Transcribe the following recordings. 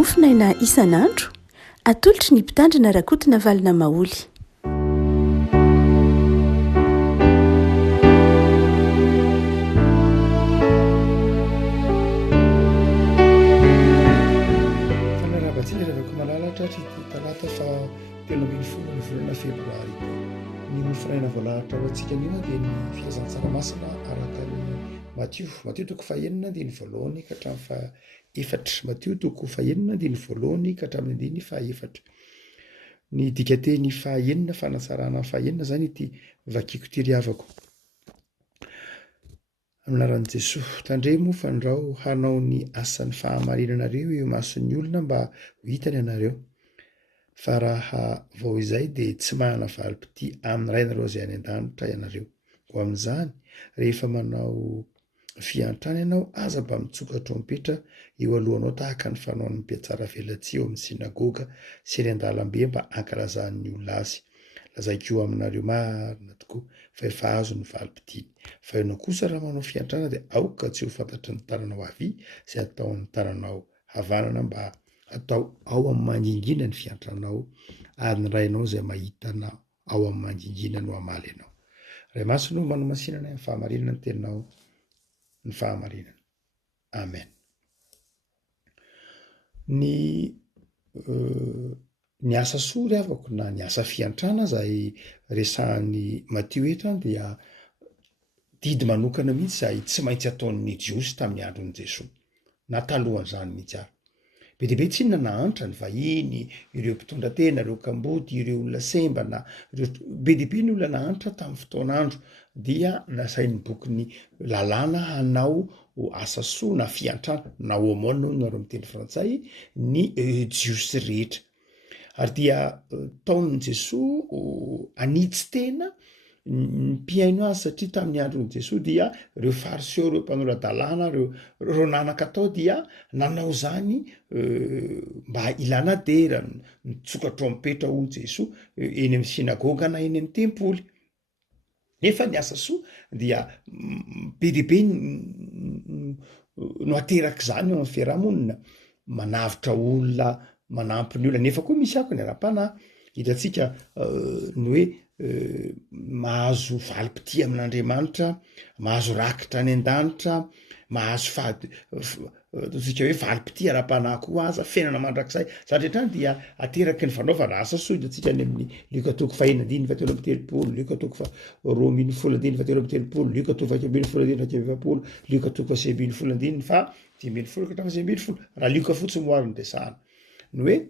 Mofonaina isan'andro, atolotry ny Mpitandrina RAKOTONAVALONA Maholy. Fanarabantsika rehefa malalatra ity talata fa 17 ny volana Febroary. Ny Mofonaina voalahatra ho antsika anio dia ny filazantsaramasina araka ny Matio toko 9:1 ka hatramin'ny 4. Matio toko 9:1 ka hatramin'ny 4. Ny dikateny 9 fanatsarana 9 zany ity vakiko ty riavako. Aminaran'i Jesosy, tandremo fandrao hanao ny asan'ny fahamarinanareo eo mason'ny olona mba ho hitany anareo. Fa raha vao izay dia tsy manana valim-pity amin'ny rainareo izay any an-danitra ianareo. Ho amin'izany, rehefa manao fiantrana ianao, aza mba mitsoka trompetra eo alohanao tahaka ny fanaon'ny mpiatsara velatsia eo amin'ny sinagoga sy eny an-dalambe mba ankalazan'ny olona azy. Lazaiko aminareo marina tokoa fa efa azo ny valim-pitiny. Fa ianao kosa raha manao fiantrana dia aoka tsy ho fantatry ny tananao havia izay ataon'ny tananao havanana mba atao ao amin'ny mangingina ny fiantranao ary ny rainao izay mahitana ao amin'ny mangingina no hamaly ianao. Ray masino manao masinana amin'ny fahamarinana ny teninao ny fahamarinana. Amen. Ny asa soa riavako na ny asa fiantrana izay resahan'ny Matio eto dia didy manokana mihitsy izay tsy maintsy ataon'ny jiosy tamin'ny andron'i Jesosy na talohan'izany mihitsy ary. Be dia be tsy inona na antra ny vahiny, ireo mpitondra tena, ireo kambody, ireo olona semba na be dia be ny olona na antra tamin'ny fotoan'andro dia nasain'ny bokin'ny lalàna hanao asa soa na fiantrana na aumône nareo amin'ny teny frantsay ny jiosy rehetra. Ary dia taon'i Jesosy anitsy tena mpiaino azy satria tamin'ny andron'i Jesosy dia ireo fariseo, ireo mpanoran-dalàna, ireo nanaka tao dia nanao zany mba ilana dera, mitsoka trompetra ho Jesosy eny amin'ny sinagoga na eny amin'ny tempoly. Nefa ny asa soa dia be dia be no ateraka izany ao amin'ny fiarahamonina, manavitra olona, manampy ny olona, nefa koa misy ako ny ara-panahy. Hitantsika ny hoe mahazo valim-pity amin'Andriamanitra, mahazo rakitra any an-danitra, mahazo ataontsika hoe valim-pity ara-panahy koa aza, fiainana mandrakizay. Zany rehetrany dia ateraky ny fanaovana asa soa. Hitantsika any amin'ny Luka toko 1:7-8, Luka toko 2:7-8, Luka toko 20:7-8, Luka toko 9:7-9 fa 10:10 ka hatramin'ny 10:10. Raha Luka fotsiny moariny desahana. Ny hoe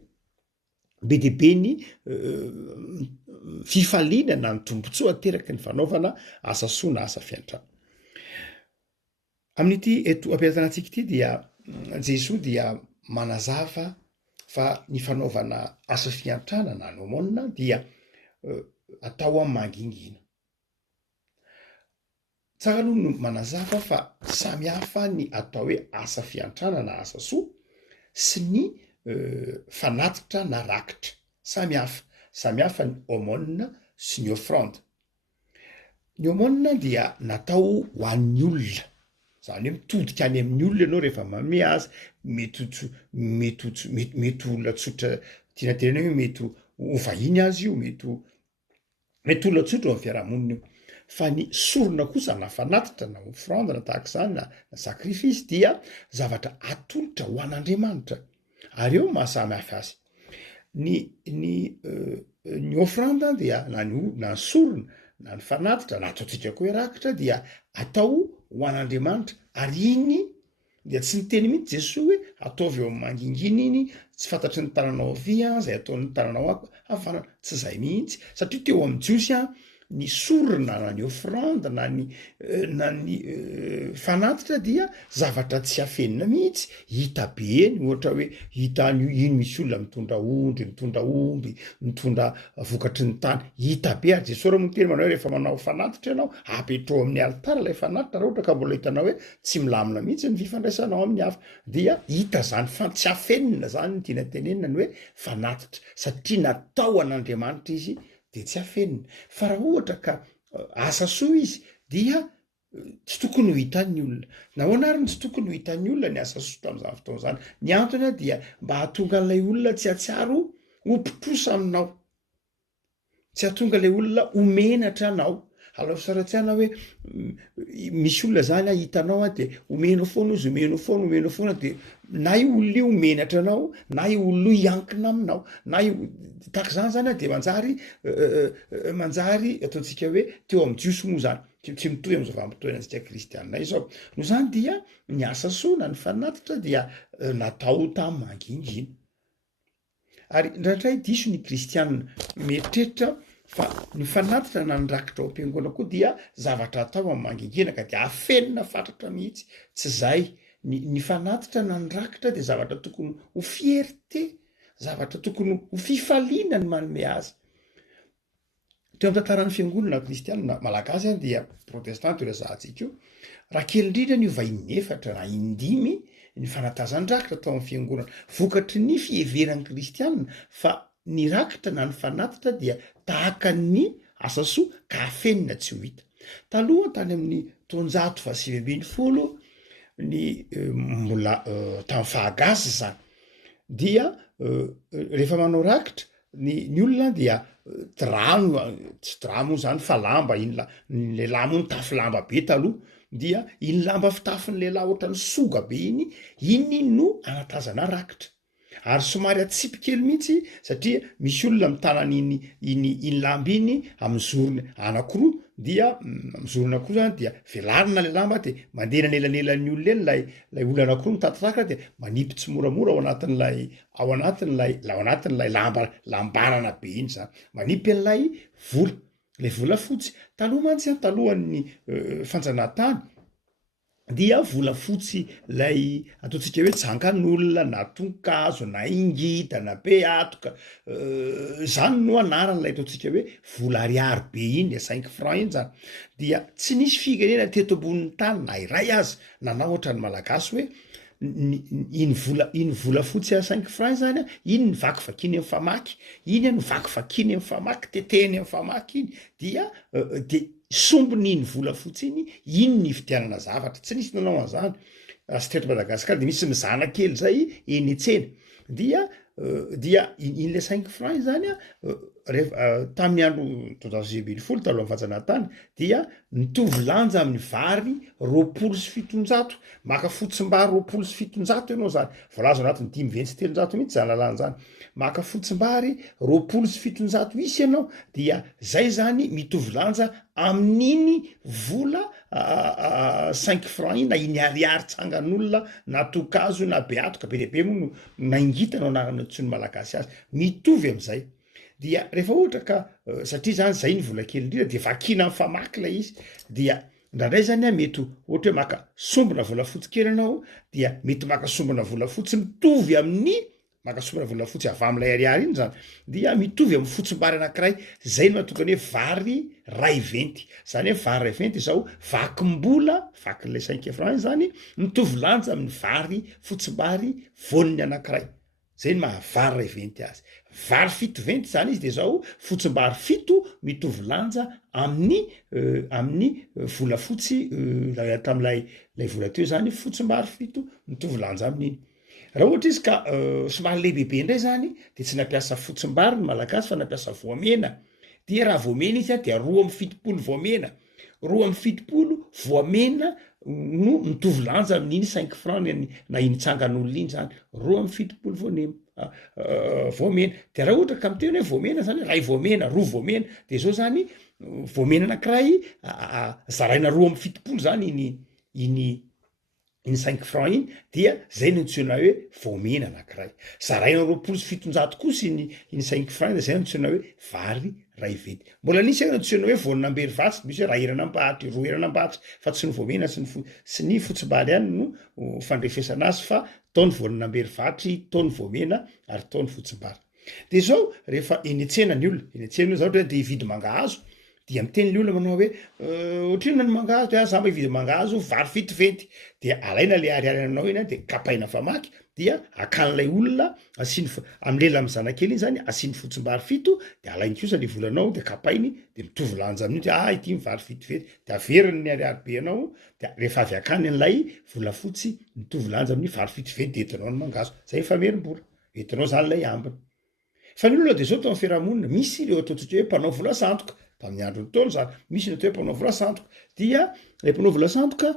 be dia be ny fifalinana ny tombotsoa ateraky ny fanaovana asa soa na asa fiantrana. Amin'ity eto ampiantantsika ity dia Jesosy dia manazava fa ny fanaovana asa fiantrana na ny aumône dia atao amin'ny mangingina. Tsara aloha no manazava fa samy hafa ny atao hoe asa fiantrana na asa soa sy ny fanatitra na rakitra. Samy hafa ny aumône sy ny offrande. Ny aumône dia natao ho an'ny olona, zany hoe mitodika any amin'ny olona ianao rehefa manome azy, mety olona tsotra tiana tenena hoe mety ho vahiny azy io, mety olona tsotra amin'ny fiarahamonina io. Fa ny sorona kosa na fanatitra na offrande na tahaka izany na sakrifisy dia zavatra atolotra ho an'Andriamanitra. Ary eo mahasamy hafa azy. Ny offrande dia na ny sorona na ny fanatitra na ataontsika koa hoe rakitra dia atao ho an'Andriamanitra. Ary iny dia tsy niteny mihitsy Jesosy hoe ataovy eo amin'ny mangingina iny, tsy fantatry ny tananao havia izay ataon'ny tananao havanana. Tsy izay mihitsy, satria teo amin'ny jiosy ny sorona na ny offrande na ny fanatitra dia zavatra tsy hafenina mihitsy, hita be eny, ohatra hoe hita ino misy olona mitondra ondry, mitondra omby, mitondra vokatry ny tany, hita be. Ary Jesosy raha miteny manao hoe rehefa manao fanatitra ianao apetrao amin'ny altara ilay fanatitra, raha ohatra ka mbola hitanao hoe tsy milamina mihitsy ny fifandraisanao amin'ny hafa, dia hita zany fa tsy hafenina zany ny tiana tenenina ny hoe fanatitra, satria natao an'Andriamanitra izy dia tsy hafenina. Fa raha ohatra ka asa soa izy dia tsy tokony ho hitan'ny olona na ho anariny tsy tokony ho hitan'ny olona ny asa soa tam'izany fotoana zany ny antony a dia mba hahatonga an'ilay olona tsy atsiaro hompitrosa aminao tsy hahatonga ilay olona homenatra anao alaosaratsiana hoe misy olona zany a hitanao a de omenao foana izy omenao foana de na io olona io menatra anao na io olona io iankina aminao na io tak zany zany a de manjary ataontsika hoe teo amy jiosy moa zany tsy mitohy am'zao vampitoena antsika kristianina izao no zany dia ny asa soa na ny fanatitra dia natao tamy mangingina ary ndraindray diso ny kristianina mieritreritra fa ny fanatitra na nyrakitra ao am-piangonana koa dia zavatra atao amy mangingina ka de afenina fatratra mihitsy tsy zay ny fanatitra na nyrakitra de zavatra tokony ho fierté zavatra tokony ho fifaliana ny manome azy teo amy tantaran'ny fiangonana kristianina malagasy any dia protestanta io rezahantsika io raha kely indrindra ny vahiny efatra raha indimy ny fanatazan-drakitra atao amy fiangonana vokatry ny fieveran'ny kristianina fa ny rakitra na ny fanatitra dia tahaka ny asa soa ka afenina tsy ho hita taloha tany amin'ny taonjato fa 970 ny mbola tamy fahagasy zany dia rehefa manao rakitra ny olona dia drano tsy dramo zany fa lamba iny le lamba ny tafy lamba be taloha dia iny lamba fitafiny lehilahy ohatra ny soga be iny no anatazana rakitra ary somary atsipikely mihitsy satria misy olona mitanany iny lamba iny amy zorony anakiroa dia amy zorony anakiroa zany dia velarina le lamba de mandeha nelanelan'ny olona eny lay olona anakiroa mitady rakitra dia manipy tsy moramora ao anatin'lay lambanana be iny zany manipy an'lay vola fotsy taloha mantsy talohan'ny fanjanahantany dia vola fotsy lay ataontsika hoe jangan'olona na tonkazo na ingita na beatoka zany no anaran'lay ataontsika hoe vola ariary be iny 5 francs iny zany dia tsy nisy firenena teto ambonin'ny tany na iray azy nanao ohatra ny malagasy hoe iny vola fotsy 5 francs zany iny ny vaky vakiny amy famaky iny no vaky vakiny amy famaky tetehany amy famaky iny dia de sombony iny vola fotsy iny ny fidianana zavatra tsy nisy nanao an'zany raha sy teto Madagasikara de misy mizana kely zay eny etsena dia iny le 5 francs zany tamin'ny andro 2020 taloha amy fanjanahantany dia nitovy lanja amin'ny vary 2700 maka fotsim-bary 2700 ianao zany voalaza anatin'ny 5 mihitsy zany lalàna zany maka fotsim-bary 2700 isy ianao dia zay zany mitovy lanja amin'iny vola 5 francs iny na iny ariary tsangan'olona na tokazo na beatoka be lehibe moa no naingitana anarana tsy ny malagasy azy mitovy am'izay dia rehefa ohatra ka satria zany zay ny vola kely indrindra de vakina amy famaky lay izy dia ndraindray zany a mety ohatra hoe maka sombona vola fotsy kely anao dia mety maka sombona vola fotsy mitovy amin'ny maka sombona vola fotsy avy am'lay ariary iny zany dia mitovy amy fotsim-bary anakiray zay no mahatongany hoe vary ray venty zany hoe vary ray venty zao vakimbola vakin'lay 5 francs zany mitovy lanja amin'ny vary fotsim-bary voniny anakiray zay ny mahavary ray venty azy vary fito venty zany izy de zao fotsim-bary fito mitovy lanja amin'ny vola fotsy tam'lay vola teo zany fotsim-bary fito mitovy lanja amin'iny raha ohatra izy ka somary lehibebe indray zany de tsy nampiasa fotsim-bary ny malagasy fa nampiasa voamena dia raha voamena izy a dia 2.70 voamena 2.70 voamena no mitovy lanja amin'iny 5 francs na iny tsangan'olona iny zany 2.70 voamena de raha ohatra ka miteny hoe voamena zany ray voamena roa voamena de zao zany voamena anakiray zaraina 2.70 zany iny 5 francs iny dia zay no antsoina hoe voamena anakiray zaraina 2700 kosa iny 5 francs de zay no antsoina hoe vary ray venty mbola nisy no antsoina hoe voanambery vatsy misy hoe raha heranam-bahatra roa heranam-bahatra fa tsy ny voamena sy ny fotsim-bary ihany no fandrefesana azy fa taony voanambery vatry taony voamena ary taony fotsim-bary de zao rehefa eny etsena ny olona zao ohatra de hividy mangahazo dia miteny ny olona manao hoe ohatrino ny mangahazo de za mba hividy mangahazo vary fito venty de alaina le ariary anao iny de kapaina famaky dia akan'ilay olona am'lela amy zanakely iny zany asiny fotsim-bary 7 de alainy kosa le volanao de kapainy de mitovy lanja amin'io de ity mivary vetivety de averiny ny ariary be anao de rehefa avy akany an'ilay volafotsy mitovy lanja amin'ny vary vetivety de entinao ny mangazo zay famerim-bola entinao zany lay ambiny fa ny olona de zao tao amin'ny fiarahamonina misy le ataontsika hoe mpanao vola sandoka tamin'ny andro ny taona zany misy ny atao hoe mpanao vola sandoka dia le mpanao vola sandoka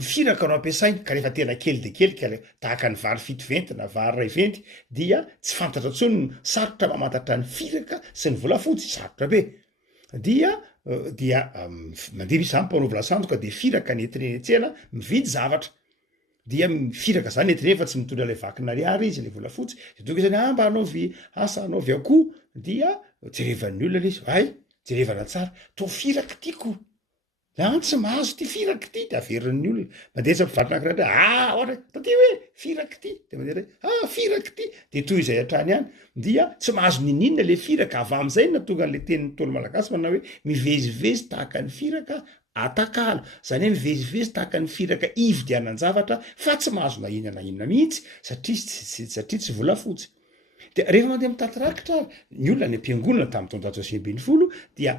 firaka no ampiasainy ka rehefa tena kely de kely ka tahaka ny vary fito venty na vary ray venty dia tsy fantatra tsony sarotra mamantatra ny firaka sy ny volafotsy sarotra be dia mandeha misy zany mpanao vola sandoka de firaka nentina eny an-tsena mividy zavatra dia firaka zany nentina fa tsy mitondra ilay vakin'ariary izy le volafotsy de toka izany mba anaovy asa anaovy akoho dia jerevan'ny olona le izy ay jerevana tsara to firaka tiako tsy mahazo ty firaka ty de averin'ny olona mandeha mpivarotra anankiray ohatra taty hoe firaka ty de mandeha firaka ty de toy izay hatrany ihany dia tsy mahazo ninina le firaka avy am'izay natonga an'le tenin'ny tolo malagasy manao hoe mivezivezy tahaka ny firaka atakalo zany hoe mivezivezy tahaka ny firaka ividianan-javatra fa tsy mahazo na inona mihitsy satria tsy volafotsy de rehefa mandeha mitatrakitra ny olona ny ampiangonana tamin'ny taonjato sy ambin'ny folo dia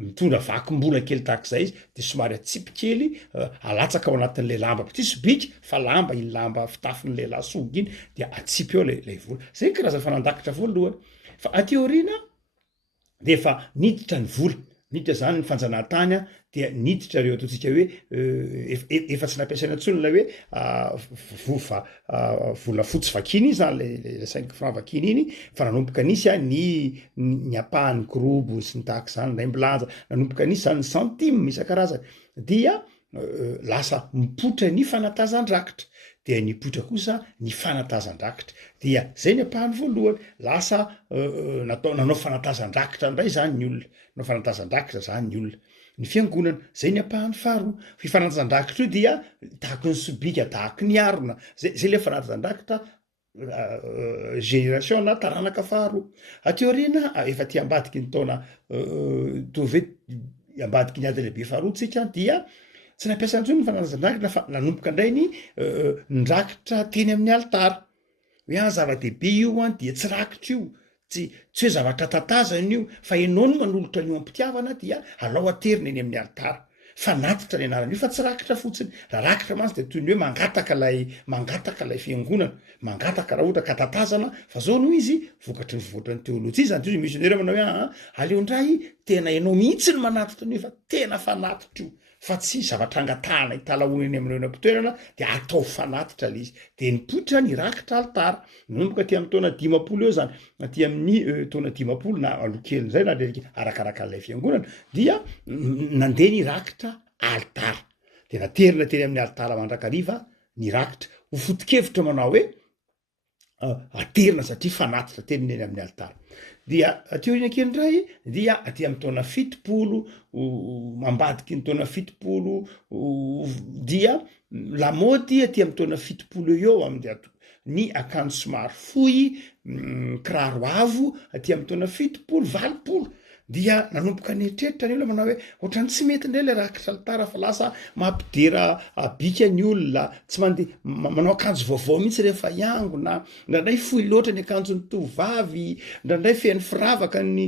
mitondra vakim-bola kely tahak'izay izy de somary atsipikely alatsaka ao anatin'le lamba tsy sobika fa lamba iny lamba fitafin'ny lehilahy soga iny dia atsipy eo lay vola zay karazana fanandakitra voalohany fa aty aoriana de efa niditra ny vola niditra zany ny fanjanahantany dia niditra reo ataontsika hoe efa tsy nampiasaina ntsony la hoe volafotsy vakiny zany le 5 francs vakiny iny fa nanomboka nisy ny apahan'ny gorobo sy ny tahaka zany nay mbilanja nanomboka nisy zany ny centime isan-karazany dia lasa mipotra ny fanatazan-drakitra dia nipotra kosa ny fanatazan-drakitra dia zay ny apahany voalohany lasa nanao fanatazan-drakitra ndray zany ny olona nanao fanatazan-drakitra zany ny olona ny fiangonana zay ny apahany faharoa fa fanatazan-drakitra io dia tahaky ny sobika tahaky ny arona zay le fanatazan-drakitra génération na taranaka faharoa aty aoriana efa ty ambadiky ny taona tove ambadiky ny ady lehibe faharoa tsika dia tsy nampiasa ntsony ny fanatazan-drakitra fa nanomboka indray ny ndrakitra teny amin'ny altara hoe zava-dehibe io dia tsy rakitra io tsy hoe zavatra tatazana io fa ianao no manolotra an'io ampitiavana dia alao aterina eny amin'ny altara fa natitra ny anarana io fa tsy rakitra fotsiny raha rakitra mantsy de toy ny hoe mangataka lay fiangonana mangataka raha ohatra ka tatazana fa zao no izy vokatry ny voatra ny teolojia zany ty missionnaire manao hoe aleo indray tena ianao mihitsy ny manatitra an'io fa tena fanatitra io fa tsy zavatra angatahana hitalaona eny amin'ireo nampitoerana de atao fanatitra le izy de nipoitra ny rakitra altara nanomboka aty amin'ny taona 10 eo zany aty amin'ny taona 10 na alokely zay na arakaraka an'ilay fiangonana dia nandeha ny rakitra altara de naterina teny amin'ny altara mandrakariva ny rakitra ho foto-kevitra manao hoe aterina satria fanatitra teny eny amin'ny altara dia aty aoriana kely indray dia aty amin'ny taona 70 ambadiky ny taona 70 dia lamody aty amin'ny taona 70 eo amin'ny ny akanjo somary fohy kiraro avo aty amin'ny taona 70 dia nanomboka nietreritra ny olona manao hoe ohatrany tsy mety indray le rakitra altara fa lasa mampidera abika ny olona tsy mandeha manao akanjo vaovao mihitsy rehefa iango na ndraindray fohy loatra ny akanjon'ny tovavy ndraindray feny firavaka ny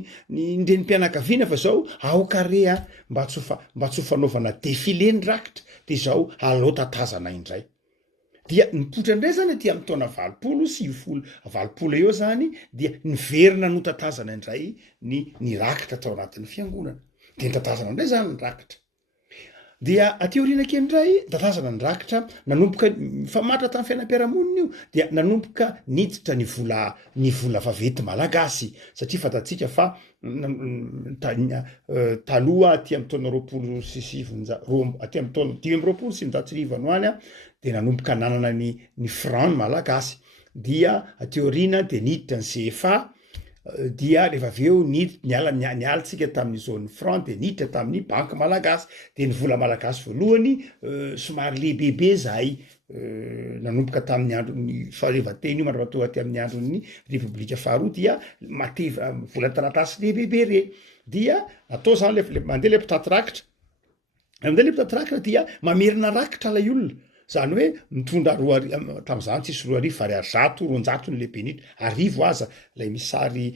renim-pianakaviana fa zao aokarea mba tsy ho fanaovana defile ny rakitra de zao alao tatazana indray dia nipotra indray zany aty amin'ny taona 20 eo zany dia niverina no tatazana indray ny rakitra tao anatin'ny fiangonana de nitatazana indray zany ny rakitra dia aty aoriana kely indray tatazana ny rakitra nanomboka fa matra tamin'ny fiainam-piarahamonina io dia nanomboka niditra ny vola vavety malagasy satria fatatsika fa taloha aty amin'ny taona 20 sy aty amin'ny taona 20 sy 9 anoany de nanomboka nanana ny franc malagasy dia aty aoriana de niditra ny CFA dia rehefa aveo nialatsika tamin'ny zone franc de niditra tamin'ny banky malagasy de ny vola malagasy voalohany somary lehibebe zay nanomboka tamin'ny andron'ny faharevateny io mandrapatonga aty amin'ny andron'ny republika faharoa dia mateva vola taratasy lehibebe re dia atao zany mandeha le mpitaty rakitra mandeha le mpitaty rakitra dia mamerina rakitra lay olona zany hoe mitondra tam'izany tsisy 2,100 ny lehibenitra arivo aza lay misary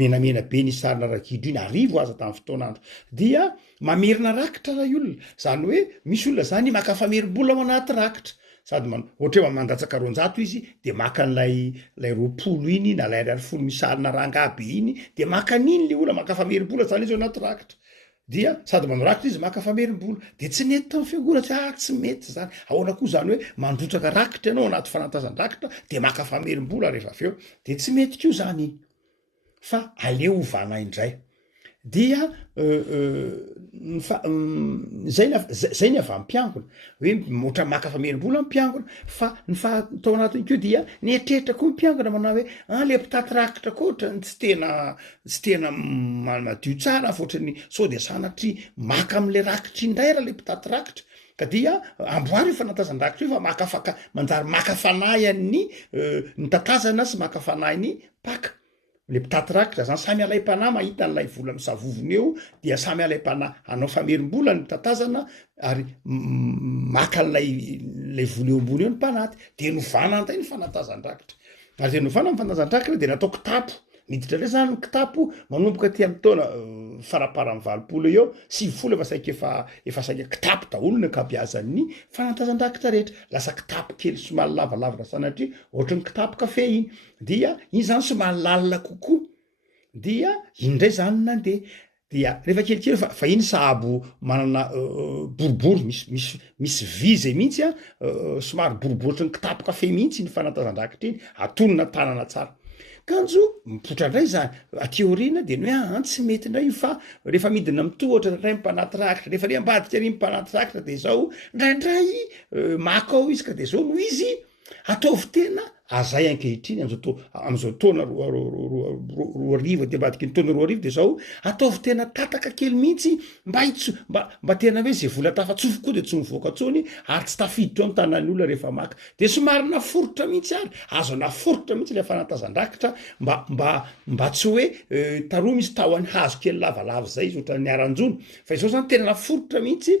menamena be ny sarina ragidro iny arivo aza tamin'ny fotoanandro dia mamerina rakitra raha olona zany hoe misy olona zany maka famerim-bola ao anaty rakitra sady ohatra hoe mandatsaka 200 izy de maka lay 20 iny na lay 100 misarina rangabe iny de maka an'iny le olona maka famerim-bola zany izy ao anaty rakitra dia sady manao rakitra izy maka famerim-bola de tsy nety tamin'ny fiangonana tsy mety zany ahoana koa zany hoe mandrotraka rakitra ianao anaty fanantazan-drakitra de maka famerim-bola rehefa aveo de tsy mety koa zany iny fa aleo ovana indray dia zay ny avy ampiangona hoe ohatra maka famerim-bola mpiangona fa ny fatao anatiny keo dia nietrehitra koa mpiangona manao hoe le mpitaty rakitra koa ohatrany tsy tena madio tsara foatrany sao de sanatry maka am'le rakitra indray raha le mpitaty rakitra ka dia amboary fanantazan-drakitra io fa makafaka manjary maka fanahy an'ny nitatazana sy maka fanahy ny paka le mpitaty rakitra zany samy alay-panahy mahita n'lay vola misavovony eo dia samy alay-panahy anao famerim-bola ny tatazana ary maka lay vola eo ambony eo ny mpanaty de novana anday ny fanantazan-drakitra ary de novana ny fanantazan-drakitra de natao kitapo miditra le zany ny kitapo manomboka ty amin'ny taona farapara amin'ny 20 eo 90 efa saika kitapo daholo ny ankabeazan'ny fanantazan-drakitra rehetra lasa kitapo kely somary lavalavitra sanatria ohatra ny kitapo kafe iny dia iny zany somary lalina kokoa dia indray zany nandeha dia rehefa kelikely fa iny sahabo manana boribory misy vy zay mihitsy somary boribory ny kitapo kafe mihitsy ny fanantazan-drakitra iny atonina tanana tsara kanjo mipotra indray zany ateoriana de ny hoe tsy mety indray io fa rehefa midina mitohatra ray mipanaty rakitra rehefa le ambadika ry mipanaty rakitra de zao ndraindray makao izy ka de zao no izy ataovy tena azay ankehitriny am'izao taona 2 de ambadiky ny taona 2 de zao ataovy tena tataka kely mihitsy mba tena hoe zay vola tafatsofo koa de tsy mivoaka tsony ary tsy tafiditra amin'ny tanan'ny olona rehefa maka de somary naforotra mihitsy ary azo naforotra mihitsy le fanantazan-drakitra mba tsy hoe taroa misy tahony hazo kely lavalava zay izy ohatra ny aranjony fa izao zany tena naforotra mihitsy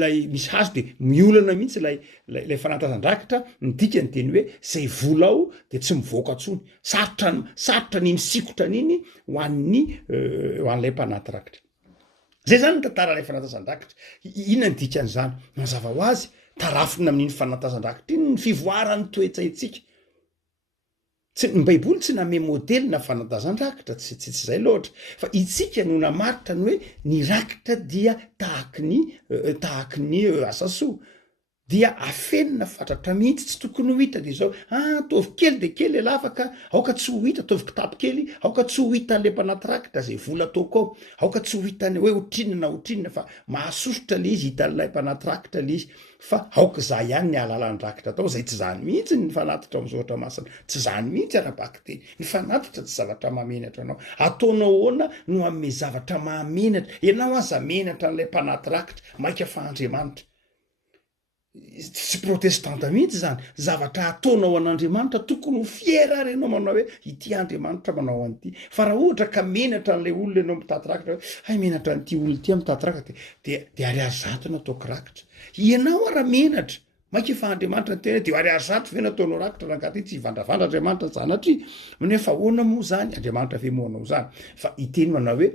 lay misy hazo de miolana mihitsy lay fanantazan-drakitra ny dikany de ny hoe zay vola ao de tsy mivoaka tsony sarotra ny misikotra an'iny hoan'lay mpanaty rakitra zay zany ny tantaralay fanantazan-drakitra inona ny dikan'zany mazava ho azy tarafina amin'iny fanantazan-drakitra iny ny fivoarany toetsa itsika ny baiboly tsy name modelina fanantazan-drakitra tsy zay loatra fa itsika no namaritra ny hoe ny rakitra dia tahaky ny asasoa dia afenina fatratra mihitsy tsy tokony ho hita de zao tovy kely de kely elavaka aoka tsy ho hita tovy kitapo kely aoka tsy ho hita an'le mpanaty rakitra zay vola ataoko ao aoka tsy ho hitany hoe otrinina fa mahasosotra le izy hita n'lay mpanaty rakitra le izy fa aoka za ihany ny alalan'ny rakitra atao zay tsy zany mihitsy ny fanatitra am'zoatra masina tsy zany mihitsy arabaky teny ny fanatitra tsy zavatra mahamenatra anao ataonao oana no ame zavatra mahamenatra ianao aza menatra n'lay mpanaty rakitra maika fa Andriamanitra tsy protestanta mihitsy zany zavatra ataonao an'Andriamanitra tokony ho fiera renao manao hoe ity Andriamanitra manao an'ity fa raha ohatra ka menatra n'lay olona ianao mitaty rakitra hoe menatra n'ity olona ity mitaty rakitra de ariary zato no ataoko rakitra ianao raha menatra maika efa Andriamanitra ny tena de ariary zato ve nataonao rakitra rangaty tsy ivandravandra Andriamanitra zanatry nefa ahoana moa zany Andriamanitra ve moanao zany fa iteny manao hoe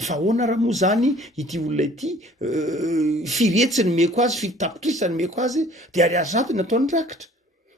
fa ahoana raha moa zany ity olona ity firetsiny meko azy fitapitrisany meko azy de ariary zato nataony rakitra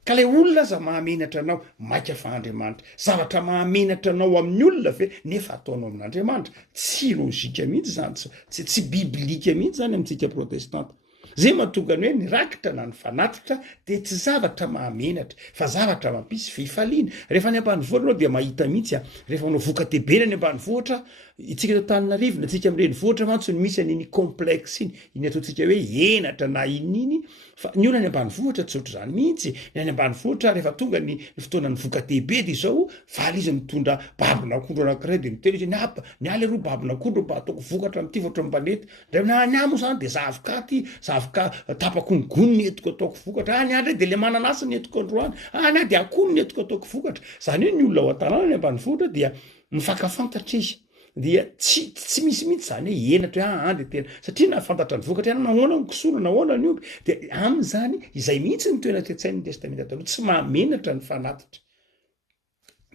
ka lay olona aza mahamenatra anao maika fa Andriamanitra zavatra mahamenatra anao amin'ny olona ve nefa ataonao amin'Andriamanitra tsy logika mihitsy zany tsy biblika mihitsy zany amintsika protestanta zay mahatonga ny hoe ny rakitra na ny fanatitra de tsy zavatra mahamenatra fa zavatra mampisy fifaliana rehefa ny ambanivohitra anao de mahita mihitsy rehefa manao voka-tebena ny ambanivohitra itsika eto Tananarivo tsika am'reny vohitra mantsy ny misy an'iny complexe iny ataontsika hoe enatra na ininy fa ny olona ny ambanivohitra tsy ohatr' zany mihitsy ny any ambanivohitra rehefa tonga ny fotoana ny voka-dehibe de zao valy izy mitondra babin'akondro anankiray de miteny izy ny aly ro babin'akondro mba ataoko vokatra am'ty voatra mbanety ndray ny amo zany de zavaka tapako ny gony ny etiko ataoko vokatra ny andray de le mananasy ny etiko androany na de akono ny etiko ataoko vokatra zany hoe ny olona ao an-tanàna ny ambanivohitra dia mifakafantatra izy dia tsy misy mihitsy zany hoe enatra hoe de tena satria na fantatra ny vokatra ianao nahoana ny kisoana nahoana ny omby de am'zany izay mihitsy ny toena toe-tsain'ny testamenta taloha tsy mahamenatra ny fanatitra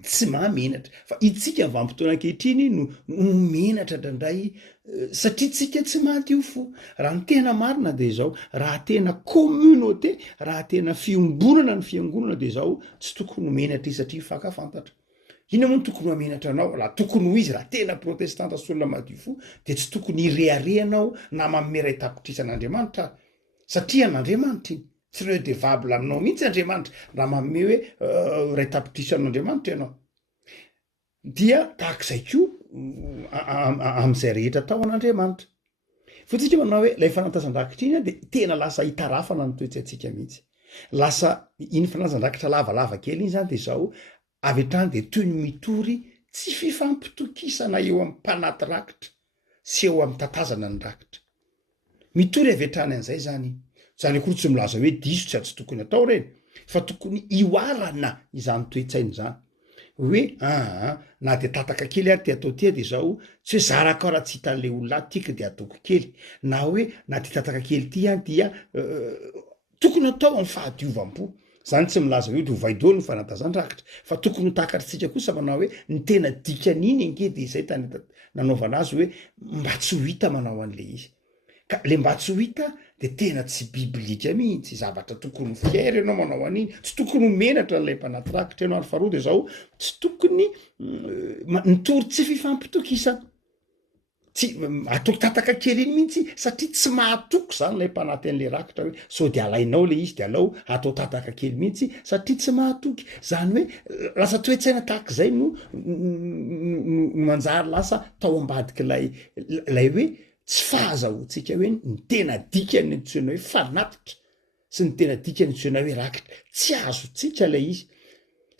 tsy mahamenatra fa itsika vanim-potoana ankehitriny no menatra ndraindray satria tsika tsy mahatio fo raha ny tena marina de zao raha tena communauté raha tena fiombonana ny fiangonana de zao tsy tokony ho menatra izy satria fakafantatra ina moa no tokony hamenatra anao raha tokony ho izy raha tena protestanta sy olona madio fo de tsy tokony hireharehanao na manome ray tapitrisanaandriamanitra satria n'andriamanitra iny tsy redevable aminao mihitsy andriamanitra raha manome hoe ray tapitrisan'andriamanitra ianao dia tahak'izay koa am'izay rehetra tao an'andriamanitra fotsika manao hoe lay fanantasan-drakitra iny de tena lasa hitarafana ny toetsaintsika mihitsy lasa iny fanantasan-drakitra lavalava kely iny zany de zao avy hatrany de toy ny mitory tsy fifampitokisana eo amin'ny mpanaty rakitra sy eo amin'ny tatazana ny rakitra mitory avy hatrany an'izay zany zany akory tsy milaza hoe diso tsy atsy tokony atao reny fa tokony ioarana izany toetsainy zany hoe na de tataka kely ary ty atao tia de zao tsy hoe zaraka raha tsy hitan'le olona tiaka de ataoko kely na hoe na ty tataka kely ty dia tokony atao amin'ny fahadiovampo zany tsy milaza hoe dovaido ny fanantazan-drakitra fa tokony ho takatritsika kosa manao hoe ny tena dikan'iny ange de izay tany nanaovana azy hoe mba tsy ho hita manao an'le izy ka le mba tsy ho hita de tena tsy biblika mihitsy zavatra tokony fiaira ianao manao an'iny tsy tokony ho menatra n'lay mpanaty rakitra ianao ary faharoa de zao tsy tokony nitory tsy fifampitokisana tsy atoko tataka kely iny mihitsy satria tsy mahatoko zany lay mpanaty an'le rakitra hoe sao de alainao le izy de alao atao tataka kely mihitsy satria tsy mahatoky zany hoe lasa toe-tsaina tahak'izay no manjary lasa tao ambadiky lay hoe tsy fahazahoantsika hoe ny tena dikany antsoina hoe fanatitra sy ny tena dikany antsoina hoe rakitra tsy azotsika lay izy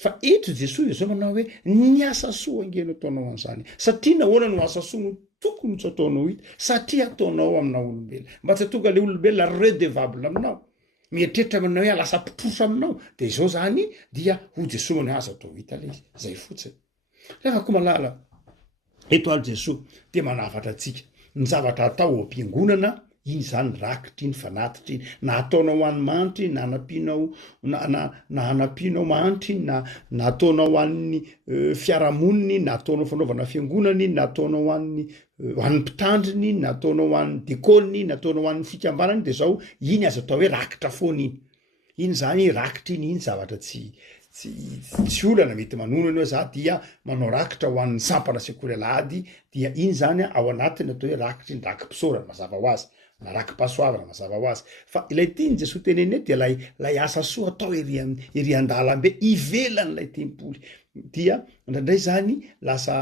fa eto jesosy de zao manao hoe ny asa soa angeno ataonao an'izany satria nahoana no asa soa no tokony tsy ataonao hita satria ataonao amina olombelona mba tsy atonga le olombelona redevable aminao mieritreritra manao hoe lasa mpitrosa aminao de zao zany dia ho jesosy manao aza atao hita le izy zay fotsiny rehefa ko malala eto aly jesosy de manavatra atsika ny zavatra atao am-piangonana iny zany rakitra iny fanatitra iny na ataonao any mantry na anampianao na anampianao mantry na ataonao an'ny fiarahamoniny na ataonao fanaovana fiangonany na ataonao an'ny mpitandriny na ataonao an'ny dekôny na ataonao an'ny fikambanany de zao iny azo atao hoe rakitra foana iny zany rakitra iny zavatra tsy olana mety manonany hoe za dia manao rakitra ho an'ny sampana sekoly alahady dia iny zany ao anatiny atao hoe rakitra iny rakim-pisaorana mazava ho azy na rakim-pahasoavana mazava ho azy fa ilay tiany jesosy teneny dia lay asa soa atao ery andalambe ivelan'lay tempoly dia ndraindray zany lasa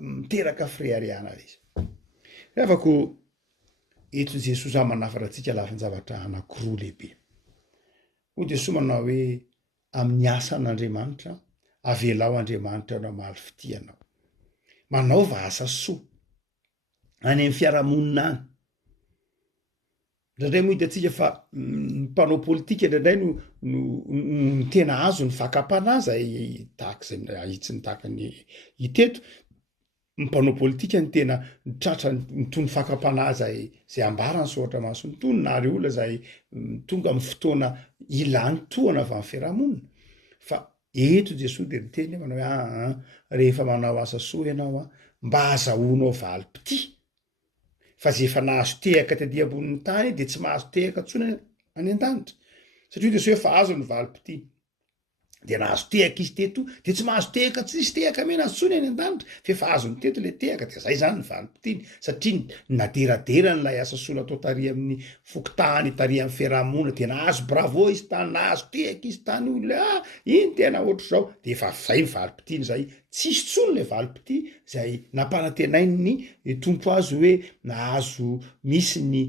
miteraka firehareana izy rehefa eto jesosy za manafatra antsika lafiny zavatra anankiroa lehibe ho jesosy manao hoe amin'ny asan'Andriamanitra avelao Andriamanitra anao mahaly fitianao manaova asa soa any amin'ny fiarahamonina any ndraindray moa hitantsika fa mpanao politika ndraindray no tena azo ny fakapanaza tahak'izay itsy ny tahakany hiteto mpanao politika ny tena tratra nytony fakapanaza zay ambarany soatra maso nytony na ry olona zay tonga amin'ny fotoana ilany toana avy amin'ny fiarahamonina fa eto jesosy de miteny manao hoe rehefa manao asa soa ianao mba azahoanao valim-pity fa zay efa nahazo tehaka taty ambonin'ny tany de tsy mahazo tehaka tsony any an-danitra satria de so efa azo ny valim-pity de nahazo tehaka izy teto de tsy mahazo tehaka tsisy tehaka mena azy tsony any an-danitra fa efa azo ny teto le tehaka de zay zany ny valim-pitiny satria naderadera n'lay asa soa natao tary amin'ny fokotany tary amin'ny fiarahamonina de nahazo bravo izy tany nahazo tehaka izy tany olona iny tena ohatry zao de efa zay ny valim-pitiny zay tsisy tsony le valim-pity zay nampanantenainy ny tompo azy hoe nahazo misy ny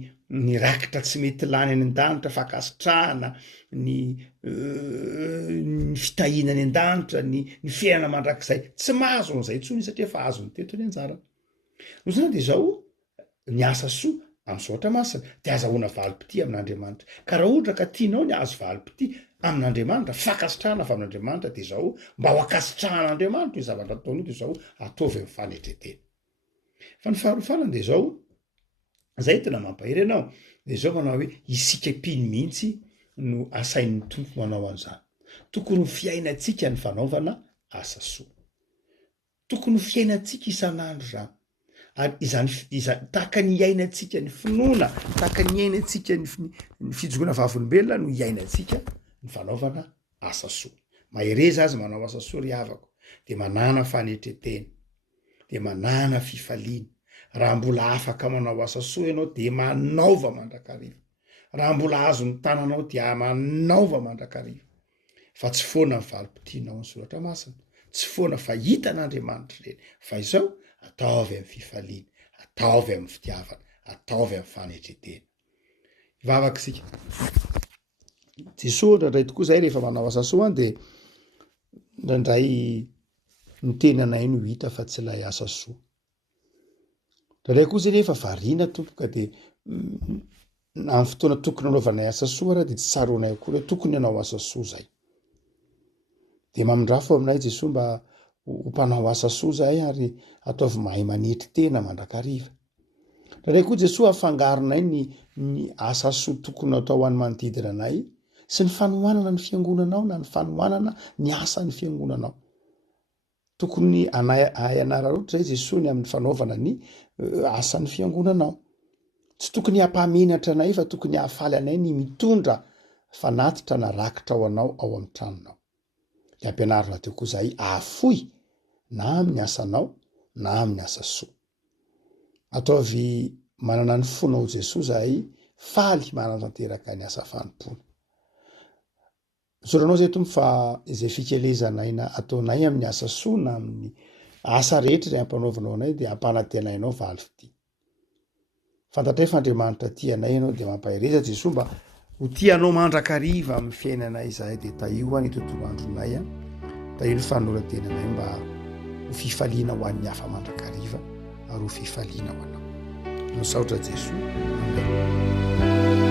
rakitra tsy mety lany any an-danitra fakasitrahana ny fitahina any an-danitra ny fiainana mandrakizay tsy mahazo an'izay tsony satria efa azo ny teto ny anjara no zany de zao ny asa soa amin'ny zoatra masina de azahoana valim-pity amin'Andriamanitra ka raha ohatra ka tianao ny azo valim-pity amin'Andriamanitra, fakasitrahana fa amin'Andriamanitra de zao mba ho akasitrahan'Andriamanitra io zavatra ataony de zao ataovy amin'ny fanetretena. Fa ny faharoa de zao zay tena mampahery anao de zao manao hoe isika piny mihitsy no asain'ny tompo manao an'izany. Tokony ho fiainantsika ny fanaovana asa soa. Tokony ho fiainantsika isan'andro zany. Ary izany tahaka ny iainantsika ny finoana, tahaka ny iainantsika ny fijogona vavolombelona no iainantsika ny fanaovana asa soa. Mahereza azy manao asa soa ry havako, de manana fanetretena, de manana fifaliana. Raha mbola afaka manao asa soa ianao de manaova mandrakariva. Raha mbola azo ny tananao dia manaova mandrakariva. Fa tsy foana ny valim-potianao ny soratra masina, tsy foana fa hitan'Andriamanitra ireny, fa izao ataovy amin'ny fifaliana, ataovy amin'ny fitiavana, ataovy amin'ny fanetretena. Ivavaka isika. Jesosy ndraindray tokoa zay rehefa manao asa soa de ndraindray ny tenanay no hita fa tsy lay asa soa. Ndraindray koa zay rehefa variana tompoka de amin'ny fotoana tokony anaovanay asa soa raha de tsy tsaroanay akory tokony hanao asa soa zay. De mamindrafo aminay Jesosy mba ho mpanao asa soa zay ary ataovy mahay manetry tena mandrakariva. Ndraindray koa Jesosy afangaronay ny asa soa tokony atao any manodidina anay sy ny fanohanana ny fiangonanao na ny fanohanana ny asa ny fiangonanao. Tokony ahay anararotra zay Jesosy amin'ny fanaovana ny asan'ny fiangonanao. Tsy tokony hampamenatra anay fa tokony hahafaly anay ny mitondra fanatitra na rakitra ho anao ao amin'ny tranonao. De ampianarina teo koa zay ahafoy na amin'ny asanao na amin'ny asa soa. Ataovy manana ny fonao Jesosy zahay faly manatanteraka ny asa fanompona. Soranao zay tompo fa izay fikelezanay na ataonay amin'ny asa soa na amin'ny asa rehetra izay ampanaovanao anay de ampanantenainao valy fity. Fantatray fa Andriamanitra tianay ianao de mampahereza Jesosy mba ho tianao mandrakariva amin'ny fiainanay izahay de taio ny tontolo andronay taio ny fanorantenanay mba ho fifaliana ho an'ny hafa mandrakariva ary ho fifaliana ho anao. Nosaotra Jesosy. Amen.